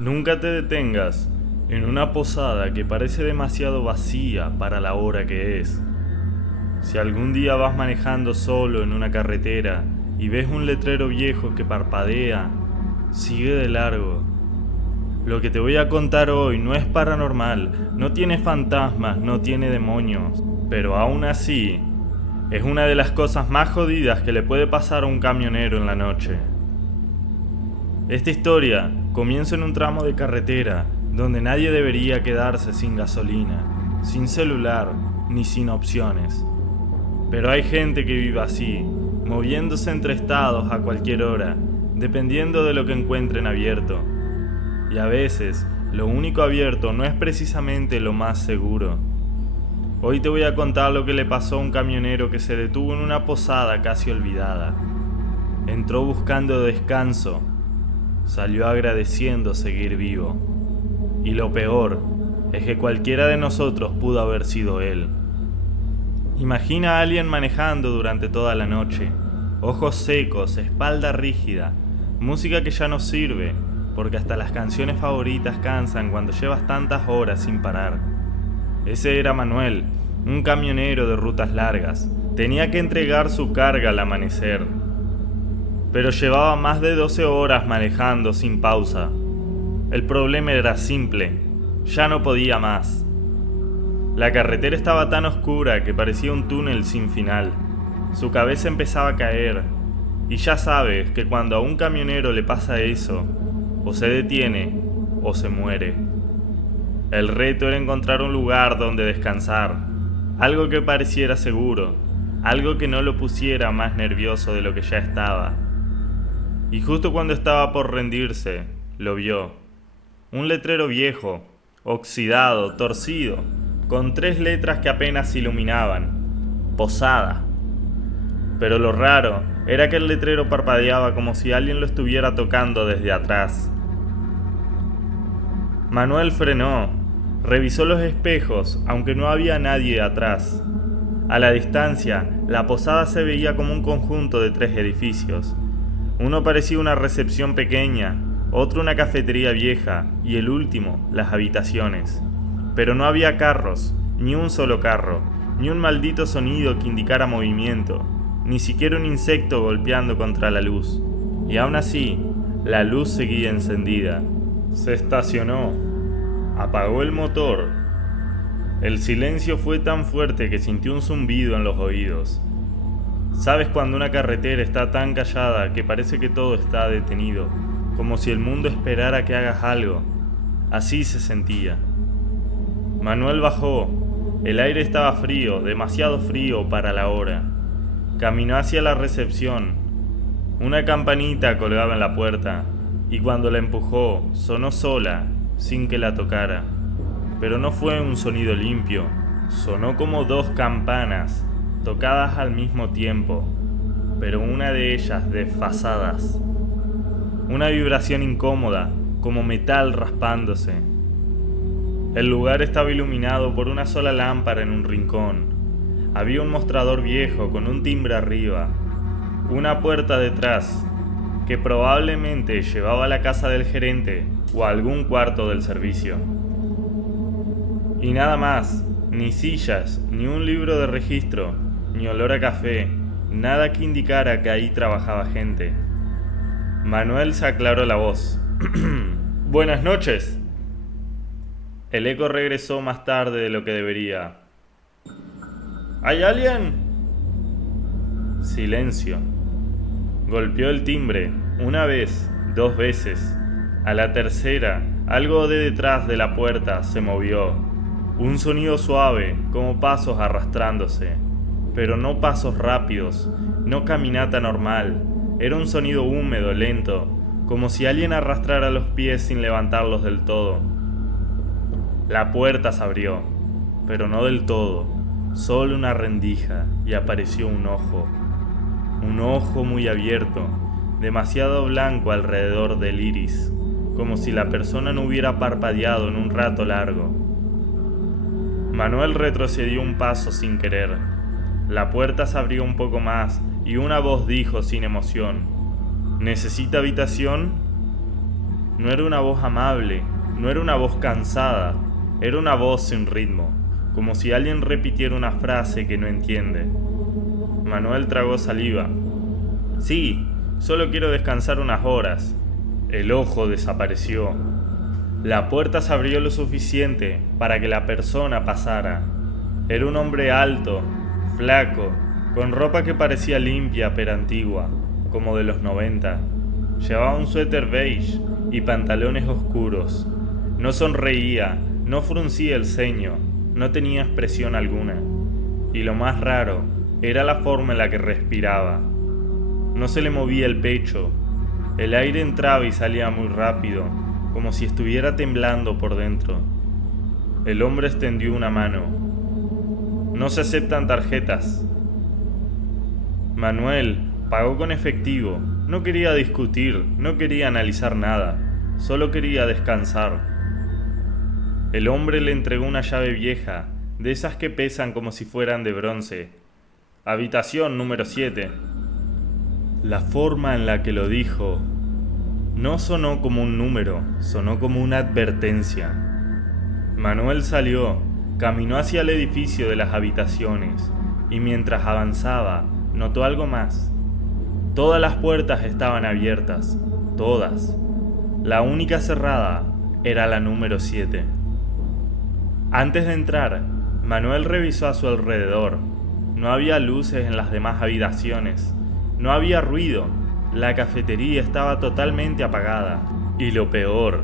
Nunca te detengas en una posada que parece demasiado vacía para la hora que es. Si algún día vas manejando solo en una carretera y ves un letrero viejo que parpadea, sigue de largo. Lo que te voy a contar hoy no es paranormal, no tiene fantasmas, no tiene demonios, pero aún así es una de las cosas más jodidas que le puede pasar a un camionero en la noche. Esta historia comienza en un tramo de carretera donde nadie debería quedarse sin gasolina, sin celular ni sin opciones. Pero hay gente que vive así, moviéndose entre estados a cualquier hora, dependiendo de lo que encuentren abierto. Y a veces, lo único abierto no es precisamente lo más seguro. Hoy te voy a contar lo que le pasó a un camionero que se detuvo en una posada casi olvidada. Entró buscando descanso, salió agradeciendo seguir vivo. Y lo peor es que cualquiera de nosotros pudo haber sido él. Imagina a alguien manejando durante toda la noche, ojos secos, espalda rígida, música que ya no sirve, porque hasta las canciones favoritas cansan cuando llevas tantas horas sin parar. Ese era Manuel, un camionero de rutas largas. Tenía que entregar su carga al amanecer, pero llevaba más de 12 horas manejando sin pausa. El problema era simple, ya no podía más. La carretera estaba tan oscura que parecía un túnel sin final. Su cabeza empezaba a caer, y ya sabes que cuando a un camionero le pasa eso, o se detiene o se muere. El reto era encontrar un lugar donde descansar, algo que pareciera seguro, algo que no lo pusiera más nervioso de lo que ya estaba. Y justo cuando estaba por rendirse, lo vio. Un letrero viejo, oxidado, torcido, con 3 letras que apenas iluminaban: Posada. Pero lo raro era que el letrero parpadeaba como si alguien lo estuviera tocando desde atrás. Manuel frenó, revisó los espejos, aunque no había nadie atrás. A la distancia, la posada se veía como un conjunto de 3 edificios. Uno parecía una recepción pequeña, otro una cafetería vieja y el último, las habitaciones. Pero no había carros, ni un solo carro, ni un maldito sonido que indicara movimiento, ni siquiera un insecto golpeando contra la luz. Y aún así, la luz seguía encendida. Se estacionó, apagó el motor. El silencio fue tan fuerte que sintió un zumbido en los oídos. ¿Sabes cuando una carretera está tan callada que parece que todo está detenido, como si el mundo esperara que hagas algo? Así se sentía. Manuel bajó. El aire estaba frío, demasiado frío para la hora. Caminó hacia la recepción. Una campanita colgaba en la puerta, y cuando la empujó, sonó sola, sin que la tocara. Pero no fue un sonido limpio, sonó como 2 campanas, tocadas al mismo tiempo, pero una de ellas desfasadas. Una vibración incómoda, como metal raspándose. El lugar estaba iluminado por una sola lámpara en un rincón. Había un mostrador viejo con un timbre arriba, una puerta detrás, que probablemente llevaba a la casa del gerente o a algún cuarto del servicio. Y nada más, ni sillas, ni un libro de registro, ni olor a café, nada que indicara que ahí trabajaba gente. Manuel se aclaró la voz. Buenas noches. El eco regresó más tarde de lo que debería. ¿Hay alguien? Silencio. Golpeó el timbre, 1 vez, 2 veces. A la tercera, algo de detrás de la puerta se movió. Un sonido suave, como pasos arrastrándose. Pero no pasos rápidos, no caminata normal. Era un sonido húmedo, lento, como si alguien arrastrara los pies sin levantarlos del todo. La puerta se abrió, pero no del todo. Solo una rendija, y apareció un ojo muy abierto, demasiado blanco alrededor del iris, como si la persona no hubiera parpadeado en un rato largo. Manuel retrocedió un paso sin querer. La puerta se abrió un poco más y una voz dijo sin emoción: ¿Necesita habitación? No era una voz amable, no era una voz cansada, era una voz sin ritmo, como si alguien repitiera una frase que no entiende. Manuel tragó saliva. Sí, solo quiero descansar unas horas. El ojo desapareció. La puerta se abrió lo suficiente para que la persona pasara. Era un hombre alto, flaco, con ropa que parecía limpia pero antigua, como de los 90. Llevaba un suéter beige y pantalones oscuros. No sonreía, no fruncía el ceño, no tenía expresión alguna. Y lo más raro era la forma en la que respiraba. No se le movía el pecho. El aire entraba y salía muy rápido, como si estuviera temblando por dentro. El hombre extendió una mano. No se aceptan tarjetas. Manuel pagó con efectivo. No quería discutir, no quería analizar nada, solo quería descansar. El hombre le entregó una llave vieja, de esas que pesan como si fueran de bronce. Habitación número 7. La forma en la que lo dijo no sonó como un número, sonó como una advertencia. Manuel salió, caminó hacia el edificio de las habitaciones y mientras avanzaba, notó algo más. Todas las puertas estaban abiertas, todas. La única cerrada era la número 7. Antes de entrar, Manuel revisó a su alrededor. No había luces en las demás habitaciones. No había ruido. La cafetería estaba totalmente apagada. Y lo peor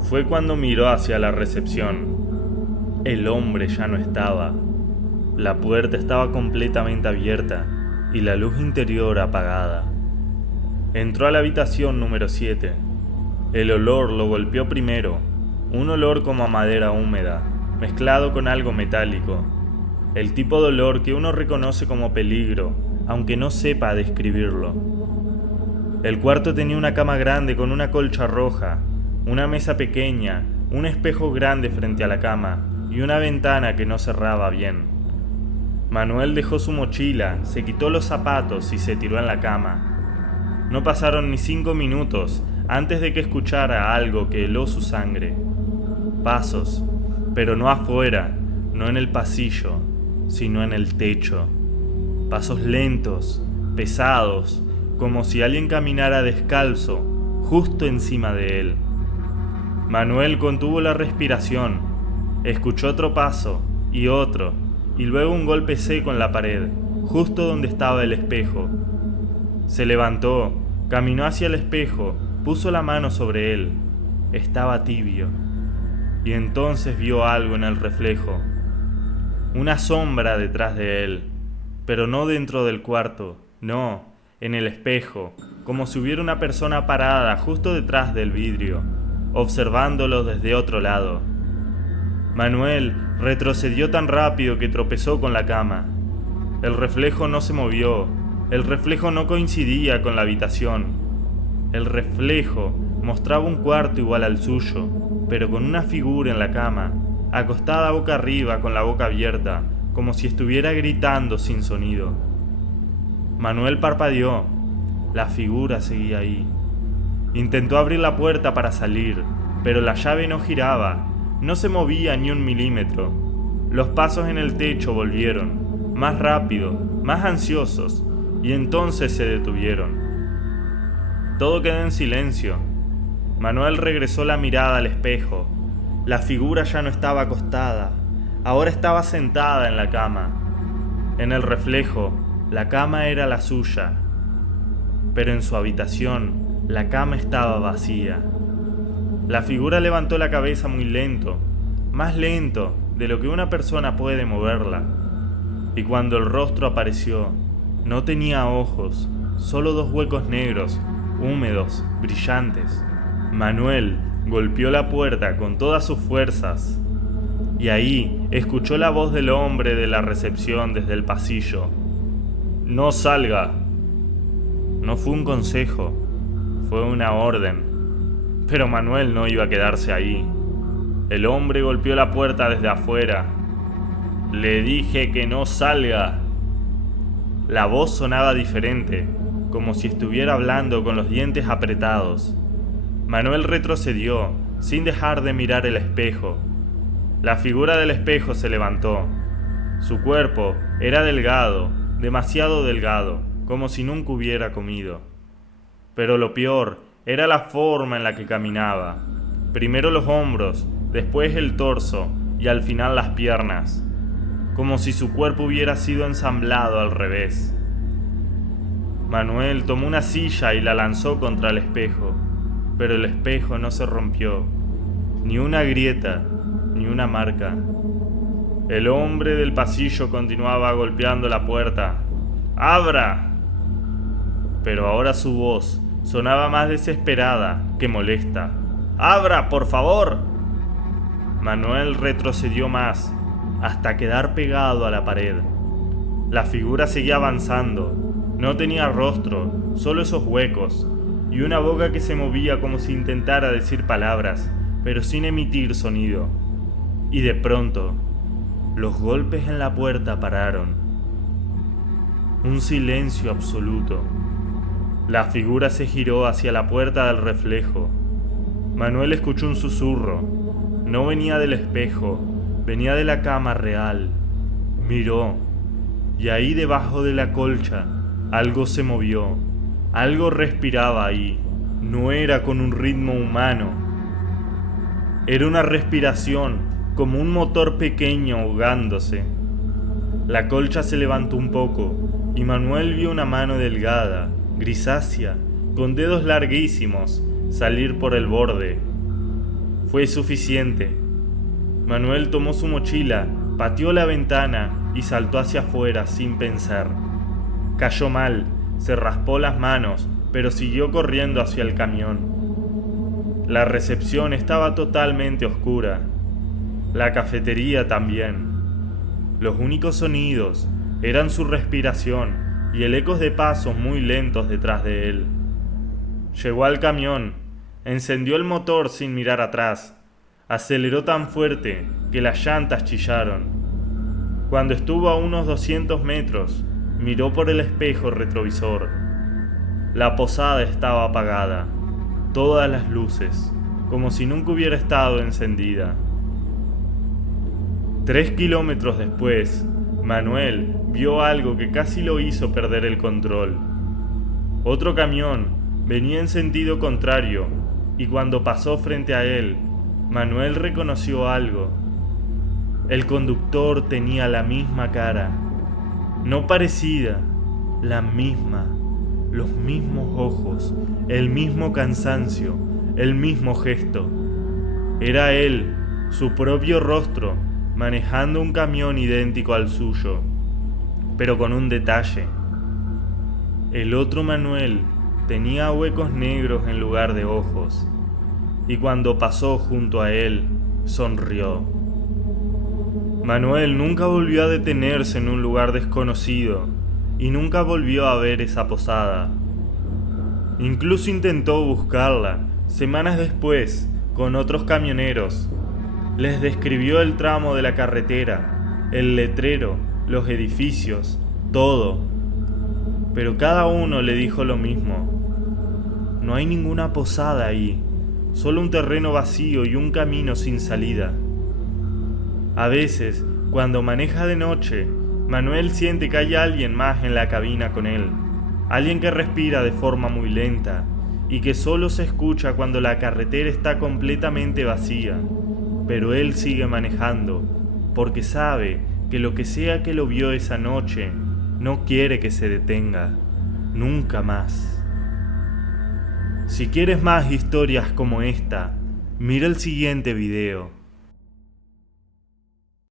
fue cuando miró hacia la recepción. El hombre ya no estaba. La puerta estaba completamente abierta y la luz interior apagada. Entró a la habitación número 7. El olor lo golpeó primero, un olor como a madera húmeda, mezclado con algo metálico. El tipo de olor que uno reconoce como peligro, aunque no sepa describirlo. El cuarto tenía una cama grande con una colcha roja, una mesa pequeña, un espejo grande frente a la cama y una ventana que no cerraba bien. Manuel dejó su mochila, se quitó los zapatos y se tiró en la cama. No pasaron ni 5 minutos antes de que escuchara algo que heló su sangre. Pasos, pero no afuera, no en el pasillo, sino en el techo. Pasos lentos, pesados, como si alguien caminara descalzo, justo encima de él. Manuel contuvo la respiración, escuchó otro paso y otro, y luego un golpe seco en la pared, justo donde estaba el espejo. Se levantó, caminó hacia el espejo, puso la mano sobre él. Estaba tibio. Y entonces vio algo en el reflejo. Una sombra detrás de él, pero no dentro del cuarto, no, en el espejo, como si hubiera una persona parada justo detrás del vidrio, observándolo desde otro lado. Manuel retrocedió tan rápido que tropezó con la cama. El reflejo no se movió, el reflejo no coincidía con la habitación. El reflejo mostraba un cuarto igual al suyo, pero con una figura en la cama, acostada boca arriba con la boca abierta, como si estuviera gritando sin sonido. Manuel parpadeó. La figura seguía ahí. Intentó abrir la puerta para salir, pero la llave no giraba. No se movía ni 1 milímetro. Los pasos en el techo volvieron, más rápido, más ansiosos, y entonces se detuvieron. Todo quedó en silencio. Manuel regresó la mirada al espejo. La figura ya no estaba acostada, ahora estaba sentada en la cama. En el reflejo, la cama era la suya, pero en su habitación, la cama estaba vacía. La figura levantó la cabeza muy lento, más lento de lo que una persona puede moverla. Y cuando el rostro apareció, no tenía ojos, solo 2 huecos negros, húmedos, brillantes. Manuel golpeó la puerta con todas sus fuerzas, y ahí escuchó la voz del hombre de la recepción desde el pasillo. «No salga». No fue un consejo, fue una orden. Pero Manuel no iba a quedarse ahí. El hombre golpeó la puerta desde afuera. «Le dije que no salga». La voz sonaba diferente, como si estuviera hablando con los dientes apretados. Manuel retrocedió, sin dejar de mirar el espejo. La figura del espejo se levantó. Su cuerpo era delgado, demasiado delgado, como si nunca hubiera comido. Pero lo peor era la forma en la que caminaba. Primero los hombros, después el torso y al final las piernas, como si su cuerpo hubiera sido ensamblado al revés. Manuel tomó una silla y la lanzó contra el espejo, pero el espejo no se rompió, ni una grieta, ni una marca. El hombre del pasillo continuaba golpeando la puerta. ¡Abra! Pero ahora su voz sonaba más desesperada que molesta. ¡Abra, por favor! Manuel retrocedió más, hasta quedar pegado a la pared. La figura seguía avanzando. No tenía rostro, solo esos huecos, y una boca que se movía como si intentara decir palabras, pero sin emitir sonido. Y de pronto, los golpes en la puerta pararon. Un silencio absoluto. La figura se giró hacia la puerta del reflejo. Manuel escuchó un susurro. No venía del espejo, venía de la cama real. Miró, y ahí debajo de la colcha, algo se movió. Algo respiraba ahí. No era con un ritmo humano. Era una respiración, como un motor pequeño ahogándose. La colcha se levantó un poco, y Manuel vio una mano delgada, grisácea, con dedos larguísimos, salir por el borde. Fue suficiente. Manuel tomó su mochila, pateó la ventana y saltó hacia afuera sin pensar. Cayó mal, se raspó las manos, pero siguió corriendo hacia el camión. La recepción estaba totalmente oscura. La cafetería también. Los únicos sonidos eran su respiración y el eco de pasos muy lentos detrás de él. Llegó al camión, encendió el motor sin mirar atrás, aceleró tan fuerte que las llantas chillaron. Cuando estuvo a unos 200 metros, miró por el espejo retrovisor. La posada estaba apagada, todas las luces, como si nunca hubiera estado encendida. 3 kilómetros después, Manuel vio algo que casi lo hizo perder el control. Otro camión venía en sentido contrario, y cuando pasó frente a él, Manuel reconoció algo. El conductor tenía la misma cara, no parecida, la misma, los mismos ojos, el mismo cansancio, el mismo gesto. Era él, su propio rostro, manejando un camión idéntico al suyo, pero con un detalle. El otro Manuel tenía huecos negros en lugar de ojos, y cuando pasó junto a él, sonrió. Manuel nunca volvió a detenerse en un lugar desconocido, y nunca volvió a ver esa posada. Incluso intentó buscarla, semanas después, con otros camioneros. Les describió el tramo de la carretera, el letrero, los edificios, todo. Pero cada uno le dijo lo mismo. No hay ninguna posada ahí, solo un terreno vacío y un camino sin salida. A veces, cuando maneja de noche, Manuel siente que hay alguien más en la cabina con él, alguien que respira de forma muy lenta y que solo se escucha cuando la carretera está completamente vacía. Pero él sigue manejando, porque sabe que lo que sea que lo vio esa noche, no quiere que se detenga, nunca más. Si quieres más historias como esta, mira el siguiente video.